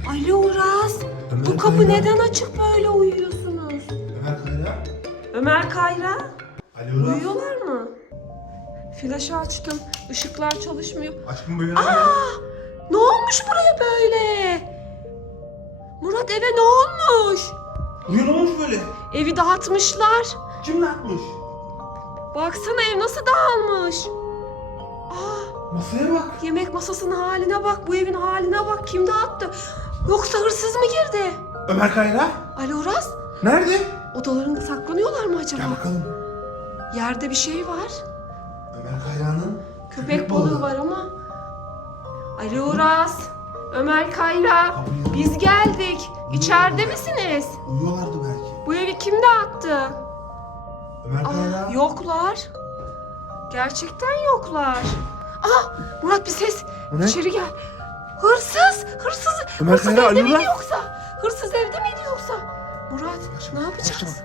Ali Uras, bu kapı neden açık böyle uyuyorsunuz? Ömer Kayra. Ömer Kayra, Ali Uras. uyuyorlar mı? Flaşı açtım, ışıklar çalışmıyor. Aşkım böyle. Ne olmuş buraya böyle? Murat, eve ne olmuş? Buraya ne olmuş böyle? Evi dağıtmışlar. Kim ne yapmış? Baksana, ev nasıl dağılmış. Masaya bak. Yemek masasının haline bak, bu evin haline bak. Kim dağıttı? Yoksa hırsız mı girdi? Ömer Kayra. Ali Uras, Nerede? odalarında saklanıyorlar mı acaba? Gel bakalım. Yerde bir şey var. Ömer Kayra'nın Köpek balığı var ama. Ali Uras, Ömer Kayra, biz geldik. İçeride misiniz? Uyuyorlardı belki. Bu evi kim dağıttı? Ömer Kayra. Yoklar. Gerçekten yoklar. Murat, bir ses. O ne? İçeri gel. Hırsız, hırsız. Ömer Hırsız Kayra, evde Ali miydi Uras. yoksa? Hırsız evde miydi yoksa? Murat, Başla, ne yapacağız? başla.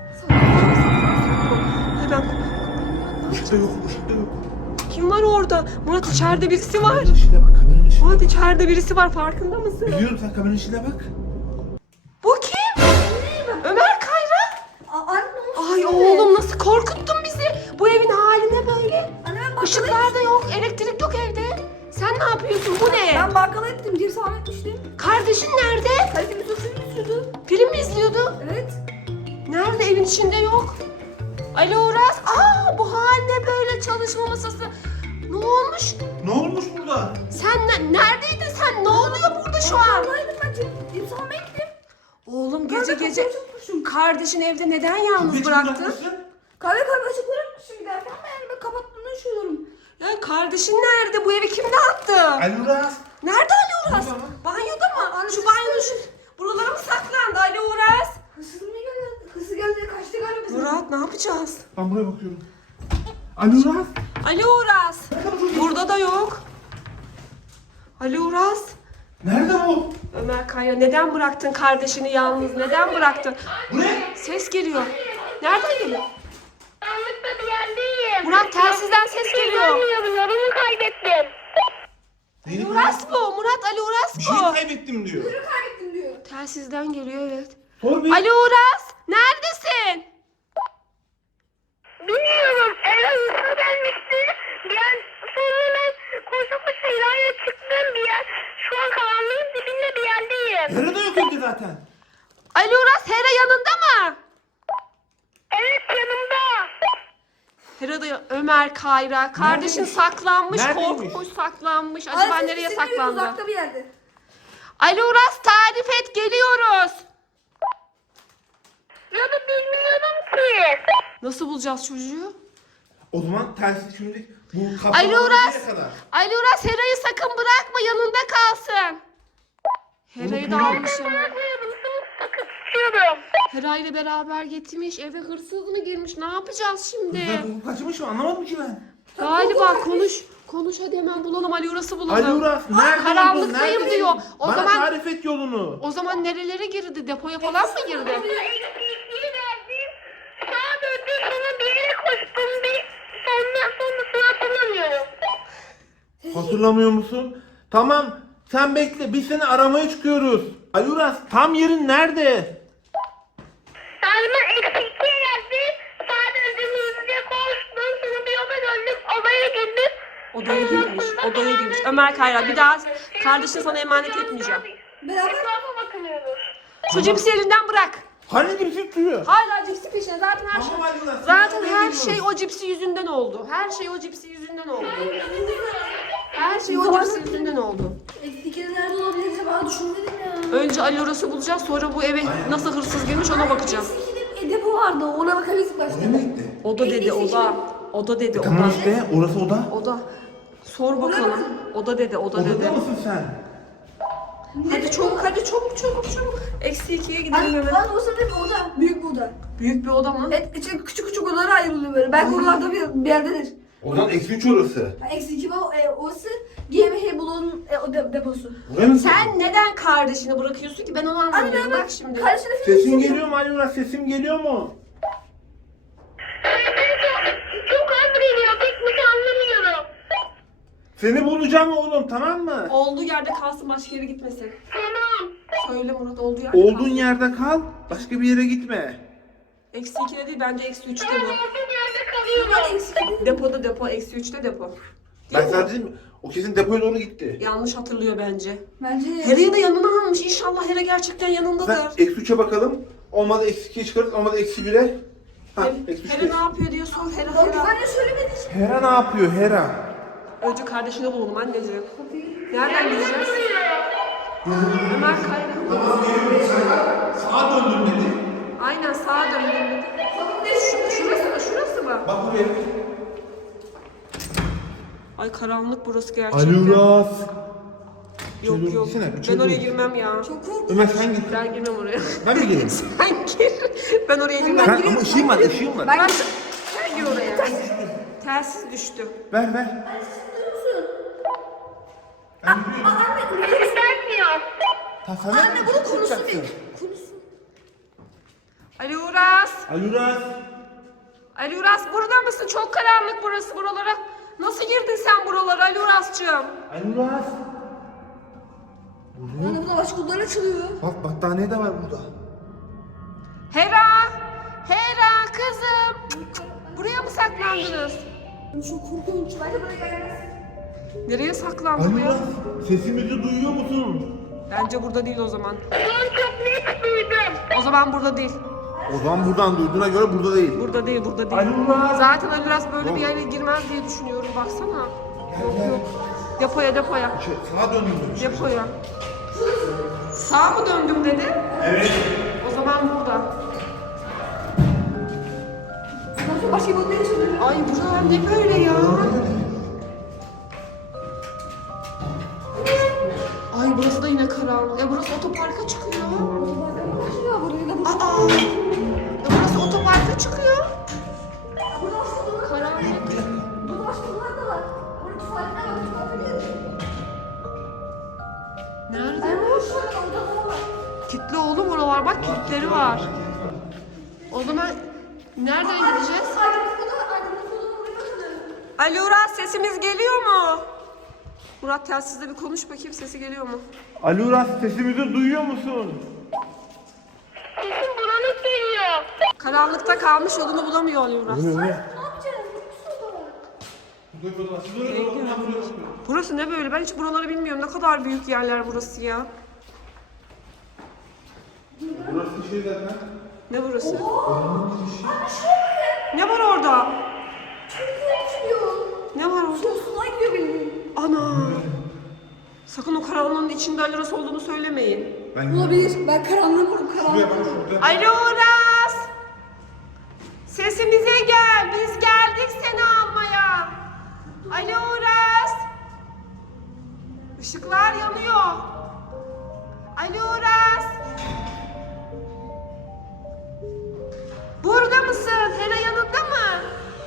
Hemen. Işıkta yok, ışıkta yok. Kim var orada? Murat, içeride birisi var. Kameranın ışığına bak, kameranın ışığına Murat, bak. içeride birisi var, farkında mısın? Biliyorum, sen kameranın ışığına bak. Bu kim? Ömer Kayra. Ay oğlum, nasıl korkuttun bizi? Bu evin haline böyle. Anne ben bakkala Işıklar da yok, elektrik yok evde. Sen ne yapıyorsun? Bu ne? Ben bakkala ettim. Cips almaya gitmiştim. Kardeşin nerede? Kaliteli su film sürdü. Film mi izliyordu? Evet. Nerede? Evin içinde yok. Ali Uras. Bu haline böyle çalışma masası. Ne olmuş? Ne olmuş burada? Sen neredeydin sen? Ne oluyor burada şu an? Bakkalaydım ben cips almaya gittim. Oğlum, Ben de gece gece kapıyı açıkmışım. kardeşin evde neden yalnız Hiç bıraktın? bırakmasın. Kahve açık bırakmışım giderken ama yani ben kapattığımda üşüyorum. Ya kardeşin nerede? Bu evi kim dağıttı? Ali Uras. Nerede Ali Uras? Burada mı? Banyoda mı? Şu banyoda buralara mı saklandı Ali Uras? Hırsız mı geldi? Hırsız geldi kaçtı galiba bizim. Murat, ne yapacağız? Ben buraya bakıyorum. Ali Uras. Ali Uras. Burada da yok. Ali Uras. Nerede bu? Ömer Kaya, neden bıraktın kardeşini yalnız? Neden bıraktın? Bu ne? Ses geliyor. Nereden geliyor? Karanlıkta bir yerdeyim. Murat, telsizden ses geliyor. Görmüyorum, yolumu kaybettim. Ali Uras bu. Murat, Ali Uras Bir şey bu. kaybettim diyor. Ürün kaybettim diyor. Telsizden geliyor, evet. Sor bir. Ali Uras, neredesin? Bilmiyorum, eve hırsız gelmişti. Sonra ben koşa koşa ileride çıktım bir yer. Şu an karanlığın dibinde bir yerdeyim. Nerede yok evde zaten? Ali Uras, Hera yanında mı? Evet, yanımda. Hera da Ömer Kayra. Kardeşin Neredeymiş? saklanmış, Neredeymiş? korkmuş saklanmış. Acaba Ay, nereye senin evin saklandı? Uzakta bir yerde. Ali Uras, tarif et, geliyoruz. Yolu bilmiyorum ki. Nasıl bulacağız çocuğu? O zaman telsiz şimdi bu kapı Ali Uras, nereye kadar? Ali Uras, Hera'yı sakın bırakma, yanında kalsın. Hera'yı da almış ama. Bırakmıyorum, sakın tutuyorum. Hera ile beraber gitmiş, eve hırsız mı girmiş? Ne yapacağız şimdi? Kızlar kaçmış mı? Anlamadım ki ben. Galiba konuş hadi, hemen bulalım, Ali Uras'ı bulalım. Ali Uras nerede karanlıktayım oldun? diyor. O Bana zaman- tarif et yolunu. O zaman nerelere girdi? Depoya falan mı girdi? Elektrikliği verdim. Sağa döndüm, sonra bir yere koştum. Sonrasını hatırlamıyorum. Hatırlamıyor musun? Tamam sen bekle, biz seni aramaya çıkıyoruz. Ali Uras tam yerin nerede? Sarma eksikliğe geldi. Sağa döndüm, hızlıca koştum. Sonra bir yola döndüm, odaya girdim. Odaya girmiş. Ömer Kayra, bir daha kardeşini sana emanet etmeyeceğim. Beraber Etrafa bakınıyoruz. Şu cipsi elinden bırak. Hani cipsi tutuyor? Hala cipsi peşine. Zaten her şey. Tamam Ali Uras, Zaten biz her oraya şey gidiyoruz. o cipsi yüzünden oldu. Her şey o cipsi yüzünden oldu. Her şey o cipsi yüzünden oldu. İkili nerede olabilirse bana düşün dedim ya. Önce Ali Uras'ı bulacağız, sonra bu eve nasıl hırsız girmiş ona bakacağız. Eksikli depo vardı. Ona bakabiliriz başta. Oraya mı gitti? Oda dedi, oda. Oda dedi, Tamam oda. işte orası oda. Oda. Sor bakalım. Oda dedi, oda dedi. Odada mısın sen? Hadi çabuk, hadi çabuk. Eksi 2'ye gidelim hemen. Ben o sırada bir oda. Büyük bir oda. Büyük bir oda mı? Evet, içi küçük küçük odalara ayrılıyor böyle. Belki oralarda bir yerdedir. Odan eksi 3 orası. Eksi 2 orası GMH bloğunun deposu. Oraya mı? Sen neden kardeşini bırakıyorsun ki? Ben onu anlamıyorum. Bak şimdi. Karşına Sesim geliyor mu Ali Uras? Sesim geliyor mu? Çok az geliyor, pek bir şey anlamıyorum. Seni bulacağım oğlum, tamam mı? Olduğu yerde kalsın, başka yere gitmesin. Tamam. öyle Murat, olduğu yerde Olduğun kal. yerde kal. Başka bir yere gitme. Eksi 2'de değil, bence eksi 3'te bu. Olduğum yerde kalıyorum. Depoda depo, eksi 3'te depo. Ben Değil mi? sadece o kesin depoya doğru gitti. Yanlış hatırlıyor bence. Bence Hera'yı da yanına almış. İnşallah Hera gerçekten Sen yanındadır. eksi 3'e bakalım. Olmadı eksi 2'ye çıkarız. Olmadı eksi 1'e. Ha eksi Hera 3'te. ne yapıyor diye sor. Hera. Ben de söylemedik. Hera ne yapıyor Hera? Önce kardeşini bulalım anneciğim. Nereden gideceğiz? Ömer Kayra. Sağa döndüm dedi. Aynen sağa döndüm dedi. Şurası mı? Şurası mı? Bak buraya. Ay karanlık burası gerçekten. Aluras. Yok Şöyle yok. gitsene, bir Ben çabuk. oraya girmem ya. Çok korktum. Ömer sen git. Ben girmem oraya. Ben mi geleyim? Sen gir. Ben oraya girmem. Ben, ama ışığım var, ışığım var. Sen gir oraya. Telsiz düştü. Ver ver. Ses gelmiyor. Ta sen ver. Anne bunu konuşsun Tutacaksın. bir. Konuşsun. Ali Uras. Aluras. Ali Uras burada mısın? Çok karanlık burası. Buralara nasıl girdin sen buralara Ali Uras'cığım? Aluras. Anne burada başka odalar açılıyor. Bak battaniye de var burada. Hera! Hera kızım! Buraya mı saklandınız? Çok korkunç. Bence buraya gelmez. Nereye saklandı bu ya? Aluras sesimizi duyuyor musun? Bence burada değil o zaman. Şu an çok net duydum. O zaman burada değil. O zaman buradan duyduğuna göre burada değil. Burada değil, burada değil. Ali Uras. Zaten Ali Uras böyle bir yere girmez diye düşünüyorum. Baksana. Yok yok. Depoya depoya. Sağa döndüm demiş. Depoya. Sağa mı döndüm dedi? Evet. O zaman burada. Nasıl başka bir odaya açılıyor? Ay buralar ne böyle ya? Ay burası da yine karanlık. Ya burası otoparka çıkıyor. Otoparka açılıyor burayı da. Aa! Ya burası otoparka çıkıyor. Burada başka odalar. Karanlık. Burada başka odalar da var. Burada tuvaletler var. Tuvaletler var. Nerede? Ay bu şöyle odalar var. Kilitli oğlum oralar, bak kilitleri var. O zaman nereden gideceğiz? Aydınlık oda var. Aydınlık oda buraya bakın. Ali Uras sesimiz geliyor mu? Murat telsizle bir konuş bakayım, sesi geliyor mu? Aluras sesimizi duyuyor musun? Sesim bulanık geliyor. Karanlıkta kalmış, yolunu bulamıyor Ali Uras. Ne yapacağız? Burada bir oda var. Burası ne böyle? Ben hiç buraları bilmiyorum. Ne kadar büyük yerler burası ya. Burası şey zaten. Ne burası? Ne var orada? Çok korkutuyor. Ne var orada? Sonsuzluğa gidiyor benim. Ana! Sakın o karanlığın içinde Ali Uras olduğunu söylemeyin. Olabilir. Ben karanlığı vururum. Şuraya Karanlığı. bak şurada. Ali Uras! Sesimize gel. Biz geldik seni almaya. Ali Uras! Işıklar yanıyor. Ali Uras! Burada mısın? Hera yanında mı?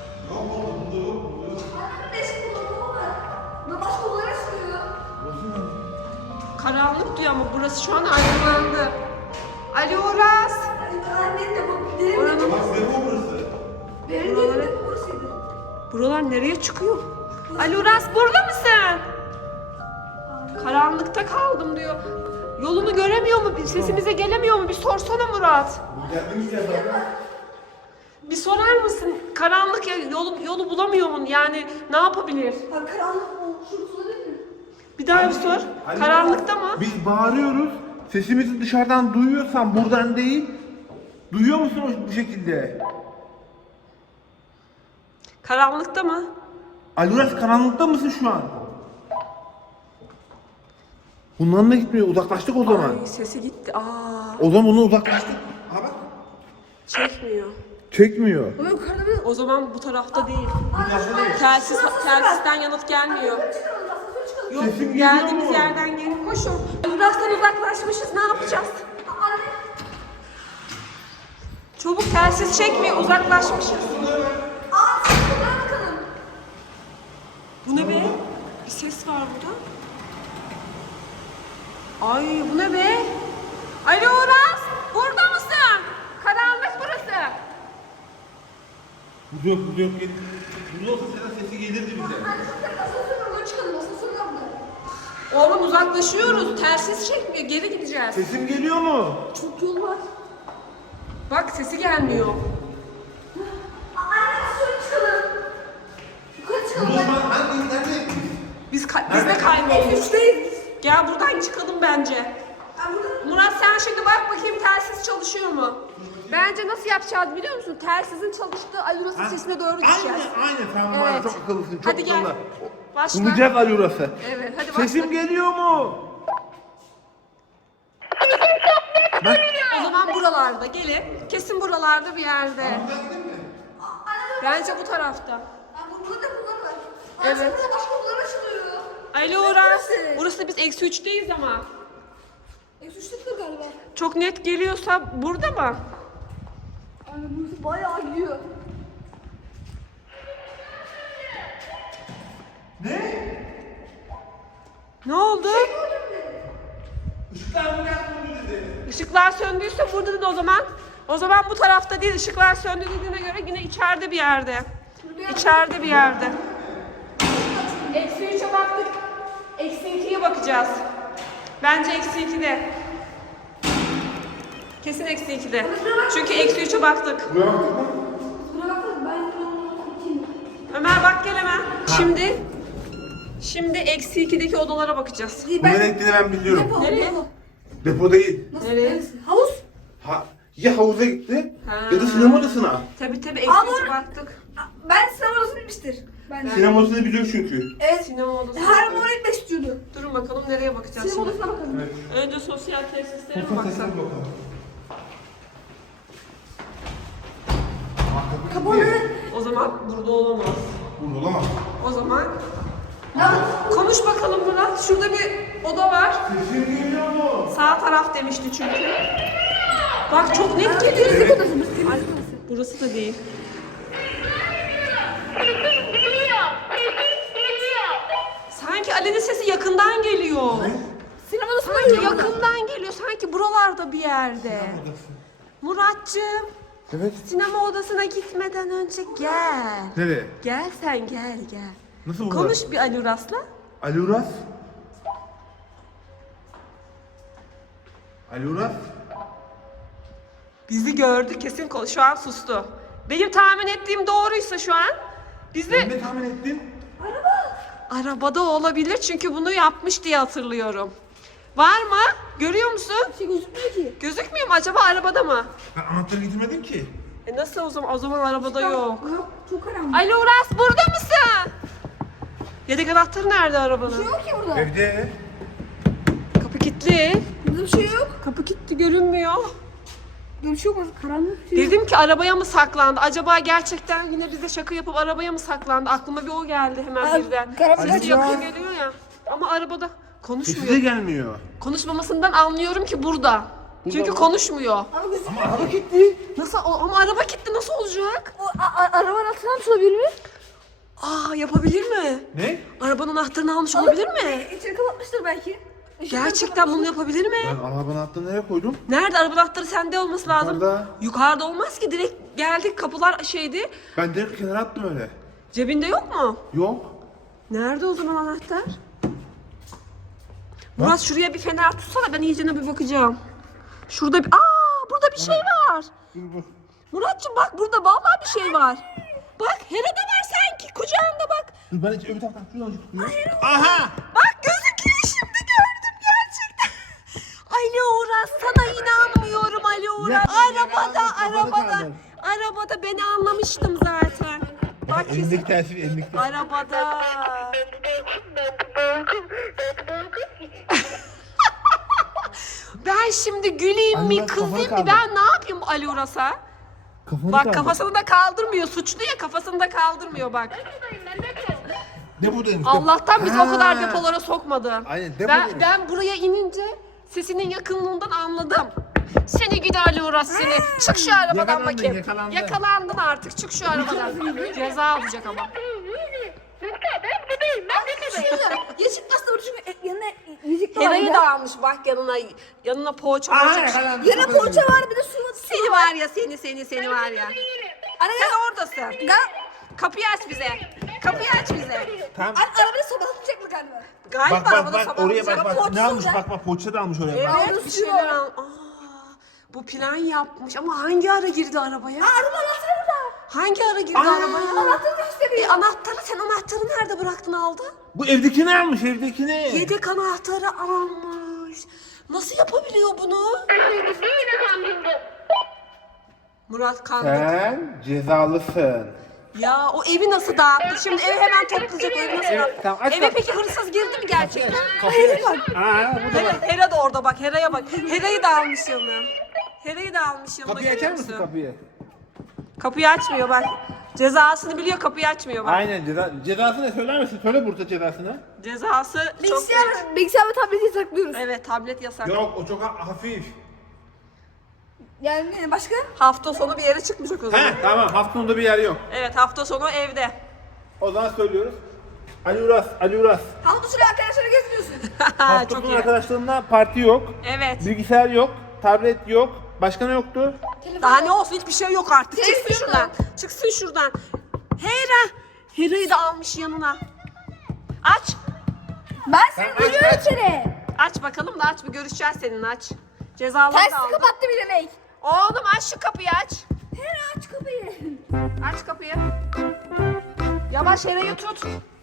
Annemin eski odaları var. Burada başka odalar açılıyor. Karanlık diyor ama burası şu an aydınlandı. Ali Uras! Annem de bu. Derin de Oranın... Depo burası. Derin de burasıydı. Buralar nereye çıkıyor? Ali Uras burada mısın? Karanlıkta kaldım diyor. Yolunu göremiyor mu? Sesimize gelemiyor mu? Bir sorsana Murat. Geldiğimiz yer zaten. Bir sorar mısın? Karanlık ya, yolu bulamıyor mu? Yani ne yapabilir? Ha karanlık şurası olabilir mi? Bir daha bir sor. Ali Karanlıkta Uras, mı? Biz bağırıyoruz. Sesimizi dışarıdan duyuyorsan buradan değil. Duyuyor musun bu şekilde? Karanlıkta mı? Aluras karanlıkta mısın şu an? Bundan da gitmiyor. Uzaklaştık o zaman. Ay sesi gitti. Aa, O zaman bunu uzaklaştık. Ha bak. çekmiyor. Çekmiyor. Ama yukarıda bir... O zaman bu tarafta değil. Uzaklaştık. Telsizden yanıt gelmiyor. Çıkalım, asansöre çıkalım. Yok, Sesim geliyor geldiğimiz mu? yerden gelin. Koşun. Irak'tan uzaklaşmışız. Ne yapacağız? Anne. Çabuk, telsiz çekmiyor. Uzaklaşmışız. Şuraya bakalım. Bu ne be? Bir ses var burada. Ay bu ne be? Ali Uras! Burada mısın? Karanlık burası. Burada yok, burada yok. Burada olsa senin sesi gelirdi bize. Anne şurada asansör var. Oraya çıkalım. Asansör var burada. Oğlum uzaklaşıyoruz. Telsiz çekmiyor. Geri gideceğiz. Sesim geliyor mu? Çok yol var. Bak sesi gelmiyor. Anne şöyle çıkalım. Yukarı çıkalım. Nerede? Biz de kaybolduk. Üçteyiz. Gel buradan çıkalım bence. Ben burada. Murat sen şimdi bak bakayım telsiz çalışıyor mu? Bence nasıl yapacağız biliyor musun? Telsizin çalıştığı Aluras'ın sesine doğru gideceğiz. Aynen sen var ya, Evet. çok akıllısın, çok Hadi gel. akıllı. Başla. Bulacağız Aluras'ı. Evet hadi başla. Sesim geliyor mu? O zaman buralarda gelin. Kesin buralarda bir yerde. Bence bu tarafta. Aa, burada depolar var. Evet. Evet. Burada başka odalar açılıyor. Alo Uras. Burası biz -3'teyiz ama. Üçteyiz galiba. Çok net geliyorsa burada mı? Anne burası bayağı gidiyor. Ne oldu? Işıklar mı yakmıyor dedi. Işıklar söndüyse burada dedi o zaman. O zaman bu tarafta değil. Işıklar söndü dediğine göre yine içeride bir yerde. İçeride bir yerde. -3'e baktık. -2'ye bakacağız. Bence -2'de. Kesin -2'de. Çünkü -3'e baktık. Buna bakın ben buranın Ömer bak gel hemen. Şimdi -2'deki odalara bakacağız. Bu nereye gittiğini ben biliyorum. Depo. Nereye? Depo. Depo değil. Nasıl? Nereye? Neresi? Havuz. Ya havuza gitti Ha. ya da sinema odasına. Tabii Aa, -3'e doğru. baktık. Ben sinema odasını bilmiştir. Ben. Sinema odasını biliyor çünkü. Evet. Sinema odası. Her gün oraya gitmek istiyordu. Durun bakalım nereye bakacağız Sinema şimdi. odasına bakalım. Önce sosyal tesislere mi baksak? Kapalı. O zaman burada olamaz. Burada olamaz. O zaman Ya. konuş bakalım Murat. Şurada bir oda var. Sesim geliyor mu? Sağ taraf demişti çünkü. Bak çok net geliyor. Temizlik odası. Burası temizlik odası. Burası da değil. Sesim geliyor. Sesim geliyor. Sanki Ali'nin sesi yakından geliyor. Sinema odasına Sanki gidiyor. yakından geliyor. Sanki buralarda bir yerde. Muratcığım, Evet. sinema odasına gitmeden önce gel. Nereye? Gel sen gel. Nasıl burada? Konuş bir Ali Uras'la. Ali Uras? Ali Uras? Bizi gördü kesin şu an sustu. Benim tahmin ettiğim doğruysa şu an bizi Sen ne tahmin ettin? arabada olabilir çünkü bunu yapmış diye hatırlıyorum. Var mı? Görüyor musun? Bir şey gözükmüyor ki. Gözükmüyor mu acaba arabada mı? Ben anahtarı getirmedim ki. Nasıl o zaman? O zaman arabada yok. Yok. Çok karanlık. Ali Uras burada mısın? Yedek anahtarı nerede Bir şey arabanın? yok ki burada. Evde. Kapı kilitli. Burada bir şey yok. Kapı kilitli görünmüyor. Burada bir şey yok. Karanlık bir şey yok. Dedim ki arabaya mı saklandı? Acaba gerçekten yine bize şaka yapıp arabaya mı saklandı? Aklıma bir o geldi hemen Abi, birden. karanlık Sesi ya. yakın geliyor ya. Ama arabada Sesi konuşmuyor. de gelmiyor. Konuşmamasından anlıyorum ki burada. Çünkü konuşmuyor. Ama gözükmüyor. Ama araba gitti. Nasıl? Ama araba kilitli nasıl olacak? O arabanın altına almış olabilir mi? Aa yapabilir mi? Ne? Arabanın anahtarını almış olabilir mi? İçeri kapatmıştır belki. Gerçekten bunu yapabilir mi? Ben arabanın anahtarını nereye koydum? Nerede? Arabanın anahtarı sende olması lazım. Yukarıda. Yukarıda olmaz ki. Direkt geldik kapılar şeydi. Ben direkt kenara attım öyle. Cebinde yok mu? Yok. Nerede o zaman anahtar? Murat şuraya bir fener tutsana ben iyicene bir bakacağım. Şurada bir... burada bir şey var. Dur bu. Muratcığım bak burada vallahi bir şey var. Bak Hera'da var sanki kucağında bak. Dur ben hiç öbür taraftan şuradan tutuyor. Aha! Bak gözüküyor şimdi gördüm gerçekten. Ali Uras sana inanmıyorum Ali Uras. Arabada beni anlamıştım zaten. Bak kesin Elindeki telsiz elindeki. arabada. Ben şimdi güleyim Ali mi Uras kızayım kafanı mı ben ne yapayım bu Ali Uras'a? Kafanı Bak kaldır. kafasını da kaldırmıyor suçlu ya kafasını da kaldırmıyor bak. Ne buradaymış? Allah'tan bizi o kadar Ha. depolara sokmadı. Aynen, depo Ben, değil. ben buraya inince sesinin yakınlığından anladım. Seni gidi Ali Uras seni. Çık şu arabadan Yakalandın, bakayım. yakalandın. Yakalandın artık. Çık şu arabadan. Ceza alacak ama. Ben buradayım. Ben buradayım. Ya çıkmazsa burada çünkü yanına müzik de var. Hera'yı ya. da almış bak yanına poğaça olacak. Yine poğaça var bir de su var. Seni var ya seni var ya. Anne Sen oradasın. Kapıyı aç bize. Kapıyı aç bize. Tamam. Arabayı sabahlayacak mı galiba? Galiba Bak arabada bak bak oraya bak bak. Poğaça Ne almış olacak. bak poğaça da almış oraya. Bak. Evet bir şeyler al. Bu plan yapmış ama hangi ara girdi arabaya? Araba anahtarı burada. Hangi ara girdi arabaya? Anahtarı gösteriyor. Anahtarı sen anahtarı nerede bıraktın aldı? Bu evdekini almış evdekini. Yedek anahtarı almış. Nasıl yapabiliyor bunu? Yine kandırdı. Murat kandı. Sen cezalısın. Ya o evi nasıl dağıttı? Şimdi evi hemen toplayacak. O evi nasıl dağıttı? Tamam, aç Eve bak. peki hırsız girdi mi gerçekten? Kapıyı bak. Aa bu da Hera, var. Hera da orada bak. Hera'ya bak. Hera'yı da almış yanına. Hera'yı da almış yanına. Kapıyı açar görüyor mısın musun? kapıyı? Kapıyı açmıyor bak. Cezasını biliyor kapıyı açmıyor bak. Aynen cezasını söyler misin? Söyle burada cezasını. Cezası çok büyük. Bilgisayar ve tableti saklıyoruz. Evet tablet yasak. Yok o çok hafif. Yani başka? Hafta sonu bir yere çıkmayacak o zaman. He tamam haftanında bir yer yok. Evet hafta sonu evde. O zaman söylüyoruz. Ali Uras, Ali Uras. Hafta sonu arkadaşlara geziyorsun. Hafta Çok sonu iyi. arkadaşlarında parti yok. Evet. Bilgisayar yok. Tablet yok. Başka ne yoktu? Daha ne olsun hiçbir şey yok artık. Çıksın Televizyon şuradan. Çıksın şuradan. Hera. Hera'yı da almış yanına. Aç. Ben seni aç, duyuyorum aç. içeri. Aç bakalım da aç bir görüşeceğiz seninle aç. Cezalı Tersi da aldı. kapattı bir demek. Oğlum aç şu kapıyı aç. Hera aç kapıyı. Aç kapıyı. Yavaş Hera'yı tut.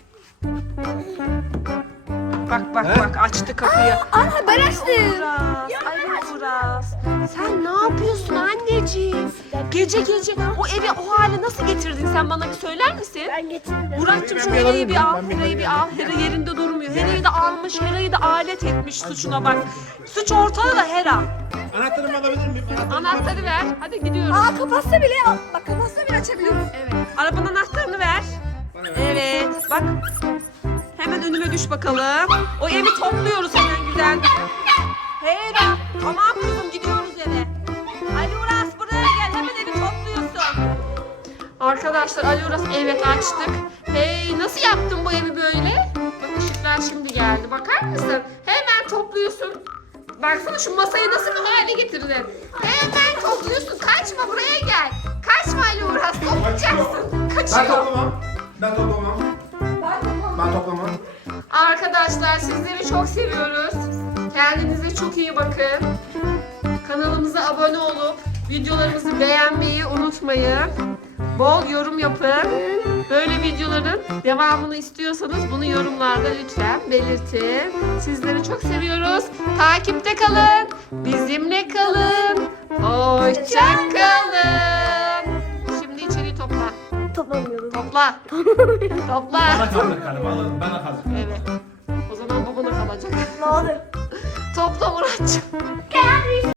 Bak bak He? bak açtı kapıyı. Ana ben açtım. Uras, ay Uras. Sen ne yapıyorsun anneciğim? Gece gece o evi o hale nasıl getirdin sen bana bir söyler misin? Ben getirdim. Burak'cığım şu Ben bir Hera'yı alabilir bir miyim? al. Ben bir Hera'yı bir alabilir al. Hera yerinde durmuyor. Hera'yı da almış. Hera'yı da alet etmiş suçuna bak. Suç ortada da Hera. Anahtarımı alabilir miyim? Anahtarı ver. Hadi gidiyoruz. Aa kapatsa bile bak kapatsa bile açabiliyorum. Evet. Arabanın anahtarını ver. Evet. Bak. Hemen önüme düş bakalım. O evi topluyoruz hemen güzel. Hera. Tamam kızım gidiyoruz eve. Ali Uras buraya gel. Hemen evi topluyorsun. Arkadaşlar Ali Uras evet açtık. Hey nasıl yaptın bu evi böyle? Bak ışıklar şimdi geldi. Bakar mısın? Hemen topluyorsun. Baksana şu masayı nasıl bir hale getirdin. Hemen topluyorsun. Kaçma buraya gel. Kaçma Ali Uras. Toplayacaksın. Ben Kaçıyor. toplamam. Ben toplamam. Ben toplamam. Arkadaşlar sizleri çok seviyoruz. Kendinize çok iyi bakın. Kanalımıza abone olup videolarımızı beğenmeyi unutmayın. Bol yorum yapın. Böyle videoların devamını istiyorsanız bunu yorumlarda lütfen belirtin. Sizleri çok seviyoruz. Takipte kalın. Bizimle kalın. Hoşça kalın. Şimdi içeriği topla. Toplamıyorum. Topla. Topla. Bana kaldı galiba. Anladım. Bana kaldı. Evet. O zaman babana kalacak. Ne olur. Topla Muratcığım.